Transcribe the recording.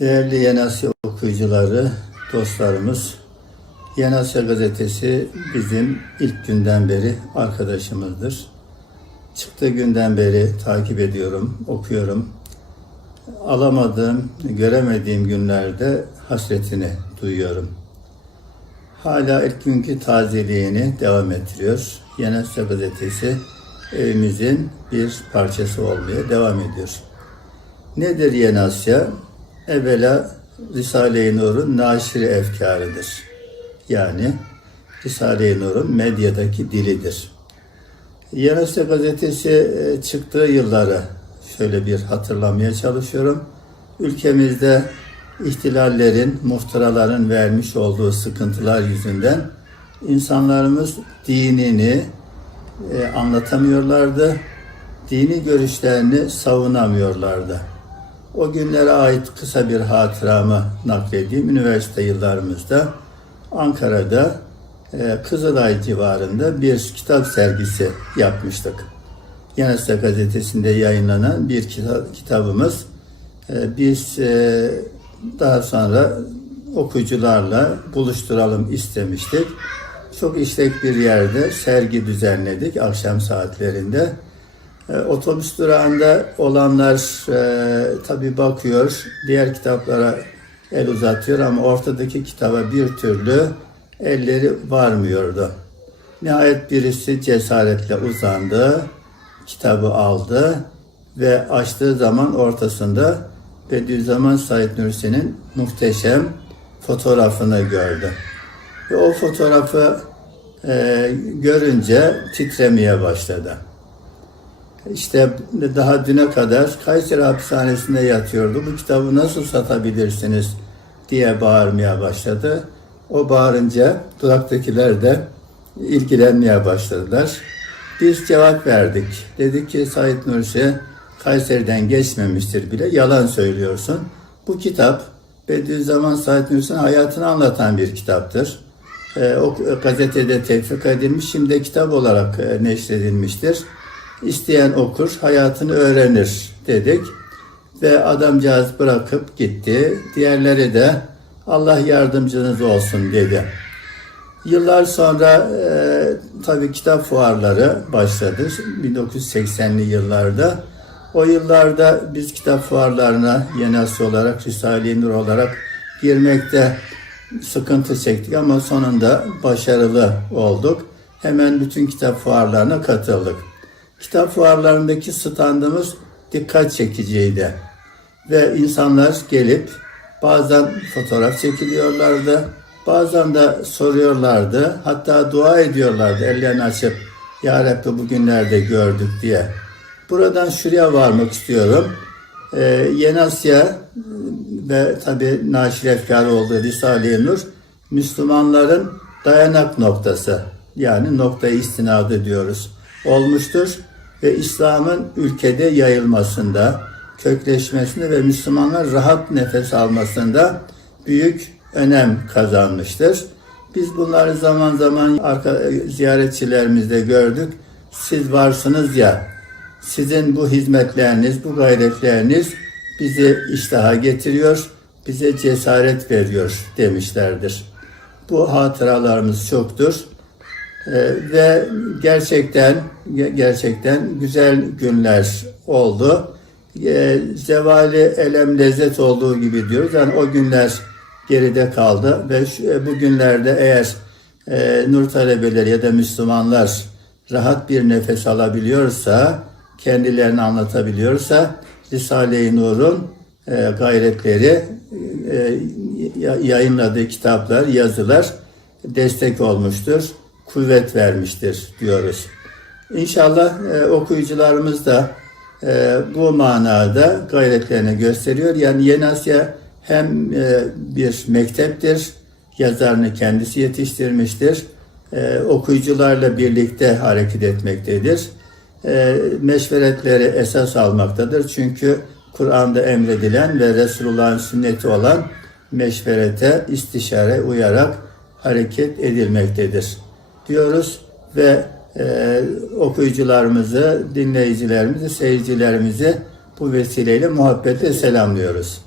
Değerli Yeni Asya okuyucuları, dostlarımız, Yeni Asya gazetesi bizim ilk günden beri arkadaşımızdır. Çıktığı günden beri takip ediyorum, okuyorum. Alamadığım, göremediğim günlerde hasretini duyuyorum. Hala ilk günkü tazeliğini devam ettiriyor. Yeni Asya gazetesi evimizin bir parçası olmaya devam ediyor. Nedir Yeni Asya? Evvela Risale-i Nur'un naşiri efkarıdır. Yani Risale-i Nur'un medyadaki dilidir. Yeni Asya gazetesi e, çıktığı yılları şöyle bir hatırlamaya çalışıyorum. Ülkemizde ihtilallerin, muhtıraların vermiş olduğu sıkıntılar yüzünden insanlarımız dinini e, anlatamıyorlardı. Dini görüşlerini savunamıyorlardı. O günlere ait kısa bir hatıramı nakledeyim. Üniversite yıllarımızda Ankara'da e, Kızılay civarında bir kitap sergisi yapmıştık. Yanısya gazetesinde yayınlanan bir kita- kitabımız. E, biz e, daha sonra okuyucularla buluşturalım istemiştik. Çok işlek bir yerde sergi düzenledik akşam saatlerinde. E, otobüs durağında olanlar e, tabi bakıyor, diğer kitaplara el uzatıyor ama ortadaki kitaba bir türlü elleri varmıyordu. Nihayet birisi cesaretle uzandı, kitabı aldı ve açtığı zaman ortasında Bediüzzaman Said Nursi'nin muhteşem fotoğrafını gördü. Ve o fotoğrafı e, görünce titremeye başladı. İşte daha düne kadar Kayseri hapishanesinde yatıyordu. Bu kitabı nasıl satabilirsiniz diye bağırmaya başladı. O bağırınca duraktakiler de ilgilenmeye başladılar. Biz cevap verdik. Dedik ki Said Nursi Kayseri'den geçmemiştir bile. Yalan söylüyorsun. Bu kitap Bediüzzaman Said Nursi'nin hayatını anlatan bir kitaptır. Ee, o gazetede tevfik edilmiş, şimdi kitap olarak e, neşredilmiştir. İsteyen okur, hayatını öğrenir dedik. Ve adamcağız bırakıp gitti. Diğerleri de Allah yardımcınız olsun dedi. Yıllar sonra e, tabii kitap fuarları başladı 1980'li yıllarda. O yıllarda biz kitap fuarlarına Yeni Asya olarak, Risale-i Nur olarak girmekte sıkıntı çektik ama sonunda başarılı olduk. Hemen bütün kitap fuarlarına katıldık. Kitap fuarlarındaki standımız dikkat çekiciydi. Ve insanlar gelip bazen fotoğraf çekiliyorlardı, bazen de soruyorlardı. Hatta dua ediyorlardı ellerini açıp Ya Rabbi bugünlerde gördük diye. Buradan şuraya varmak istiyorum. Ee, Yeni Asya ve tabi Naşir Efkar olduğu Risale-i Nur Müslümanların dayanak noktası yani noktayı istinadı diyoruz olmuştur ve İslam'ın ülkede yayılmasında, kökleşmesinde ve Müslümanlar rahat nefes almasında büyük önem kazanmıştır. Biz bunları zaman zaman arka, ziyaretçilerimizde gördük. Siz varsınız ya, sizin bu hizmetleriniz, bu gayretleriniz bizi iştaha getiriyor, bize cesaret veriyor demişlerdir. Bu hatıralarımız çoktur. Ee, ve gerçekten gerçekten güzel günler oldu. Ee, zevali elem lezzet olduğu gibi diyoruz. Yani o günler geride kaldı ve şu, e, bu günlerde eğer e, nur talebeleri ya da Müslümanlar rahat bir nefes alabiliyorsa, kendilerini anlatabiliyorsa Risale-i Nur'un e, gayretleri e, yayınladığı kitaplar, yazılar destek olmuştur kuvvet vermiştir diyoruz. İnşallah e, okuyucularımız da e, bu manada gayretlerini gösteriyor. Yani Yeni Asya hem e, bir mekteptir, yazarını kendisi yetiştirmiştir, e, okuyucularla birlikte hareket etmektedir. E, meşveretleri esas almaktadır. Çünkü Kur'an'da emredilen ve Resulullah'ın sünneti olan meşverete, istişare uyarak hareket edilmektedir diyoruz ve e, okuyucularımızı, dinleyicilerimizi, seyircilerimizi bu vesileyle muhabbetle selamlıyoruz.